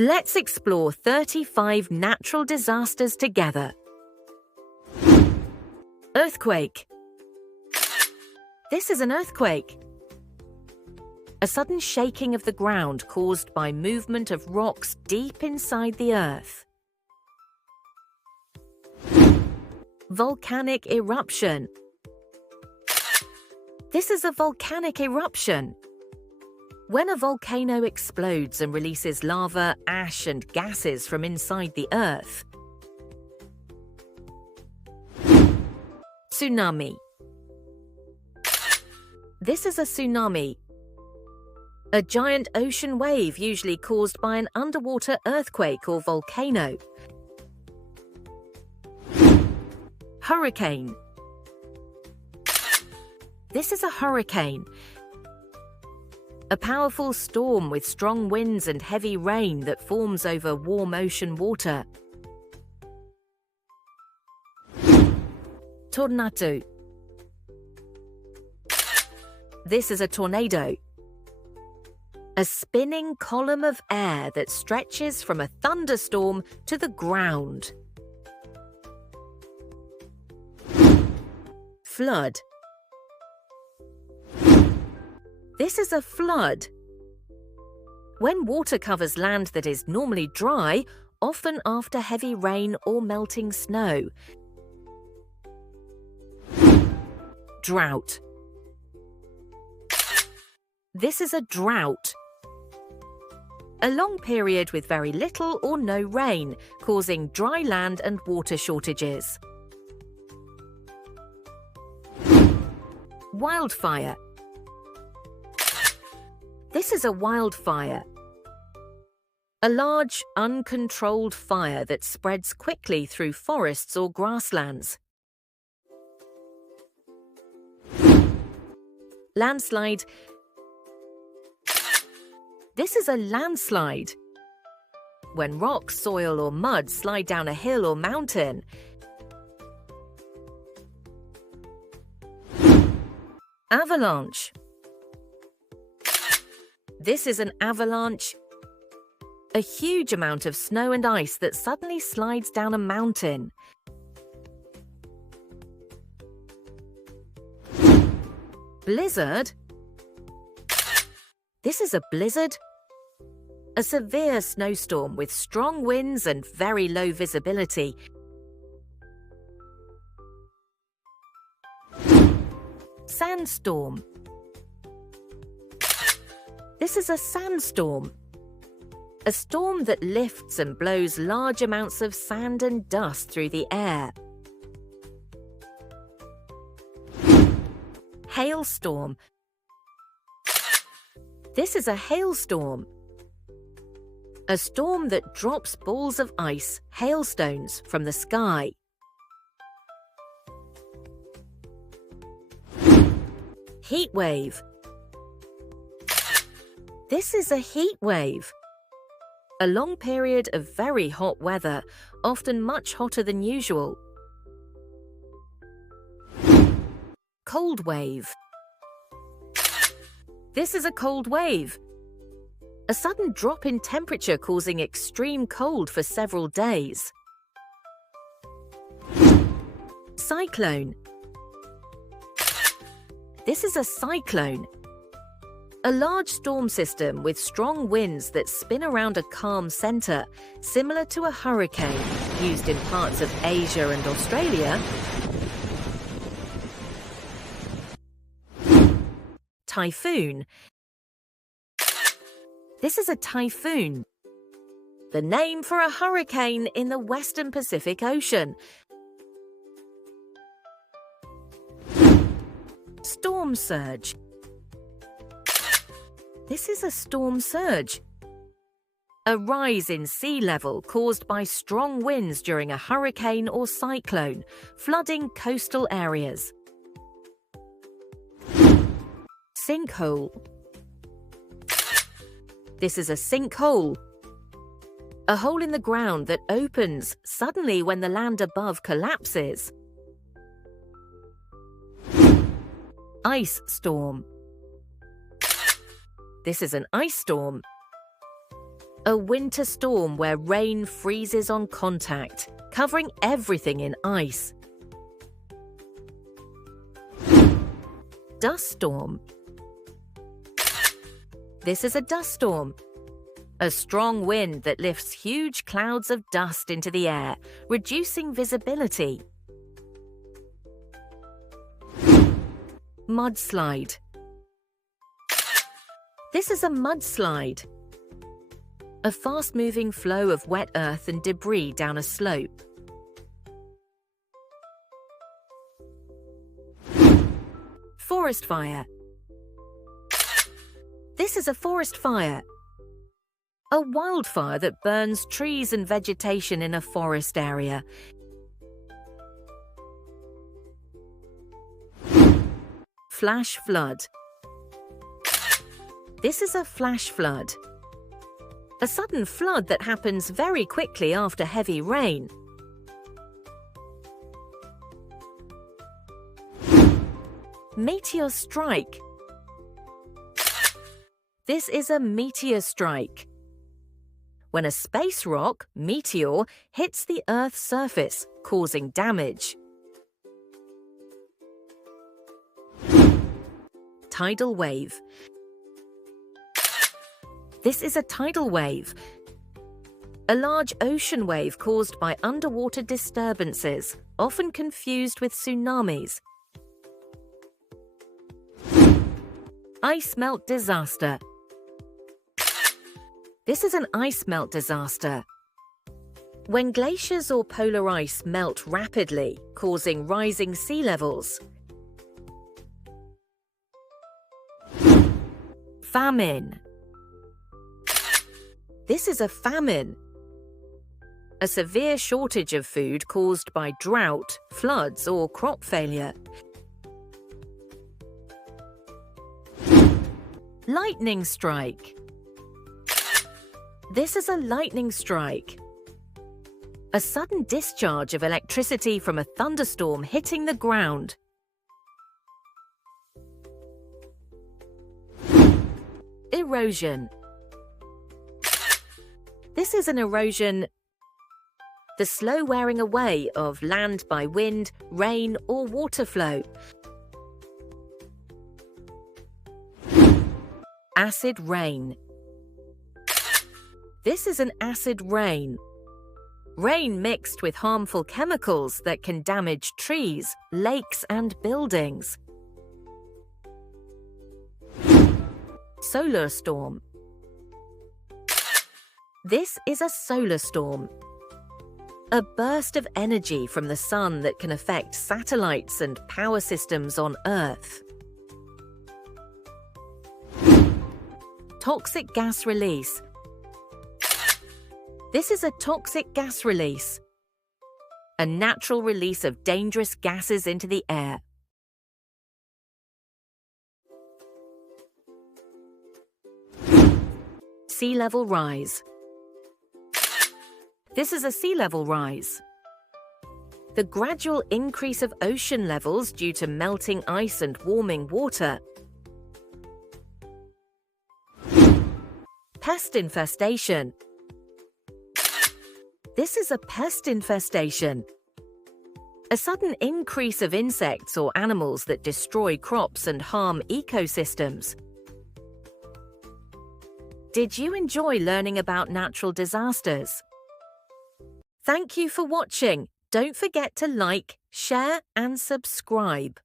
Let's explore 35 natural disasters together. Earthquake. This is an earthquake. A sudden shaking of the ground caused by movement of rocks deep inside the earth. Volcanic eruption. This is a volcanic eruption. When a volcano explodes and releases lava, ash, and gases from inside the earth. Tsunami. This is a tsunami. A giant ocean wave usually caused by an underwater earthquake or volcano. Hurricane. This is a hurricane. A powerful storm with strong winds and heavy rain that forms over warm ocean water. Tornado. This is a tornado. A spinning column of air that stretches from a thunderstorm to the ground. Flood. This is a flood. When water covers land that is normally dry, often after heavy rain or melting snow. Drought. This is a drought. A long period with very little or no rain, causing dry land and water shortages. Wildfire. This is a wildfire. A large, uncontrolled fire that spreads quickly through forests or grasslands. Landslide. This is a landslide. When rock, soil, or mud slide down a hill or mountain. Avalanche. This is an avalanche. A huge amount of snow and ice that suddenly slides down a mountain. Blizzard. This is a blizzard. A severe snowstorm with strong winds and very low visibility. Sandstorm. This is a sandstorm. A storm that lifts and blows large amounts of sand and dust through the air. Hailstorm. This is a hailstorm. A storm that drops balls of ice, hailstones, from the sky. Heat wave. This is a heat wave. A long period of very hot weather, often much hotter than usual. Cold wave. This is a cold wave. A sudden drop in temperature causing extreme cold for several days. Cyclone. This is a cyclone. A large storm system with strong winds that spin around a calm center, similar to a hurricane, used in parts of Asia and Australia. Typhoon. This is a typhoon. The name for a hurricane in the Western Pacific Ocean. Storm surge. This is a storm surge. A rise in sea level caused by strong winds during a hurricane or cyclone, flooding coastal areas. Sinkhole. This is a sinkhole. A hole in the ground that opens suddenly when the land above collapses. Ice storm. This is an ice storm. A winter storm where rain freezes on contact, covering everything in ice. Dust storm. This is a dust storm. A strong wind that lifts huge clouds of dust into the air, reducing visibility. Mudslide. This is a mudslide. A fast-moving flow of wet earth and debris down a slope. Forest fire. This is a forest fire. A wildfire that burns trees and vegetation in a forest area. Flash flood. This is a flash flood. A sudden flood that happens very quickly after heavy rain. Meteor strike. This is a meteor strike. When a space rock, meteor, hits the Earth's surface, causing damage. Tidal wave. This is a tidal wave. A large ocean wave caused by underwater disturbances, often confused with tsunamis. Ice melt disaster. This is an ice melt disaster. When glaciers or polar ice melt rapidly, causing rising sea levels. Famine. This is a famine. A severe shortage of food caused by drought, floods, or crop failure. Lightning strike. This is a lightning strike. A sudden discharge of electricity from a thunderstorm hitting the ground. Erosion. This is an erosion. The slow wearing away of land by wind, rain, or water flow. Acid rain. This is an acid rain. Rain mixed with harmful chemicals that can damage trees, lakes, and buildings. Solar storm. This is a solar storm. A burst of energy from the sun that can affect satellites and power systems on Earth. Toxic gas release. This is a toxic gas release. A natural release of dangerous gases into the air. Sea level rise. This is a sea level rise. The gradual increase of ocean levels due to melting ice and warming water. Pest infestation. This is a pest infestation. A sudden increase of insects or animals that destroy crops and harm ecosystems. Did you enjoy learning about natural disasters? Thank you for watching. Don't forget to like, share, and subscribe.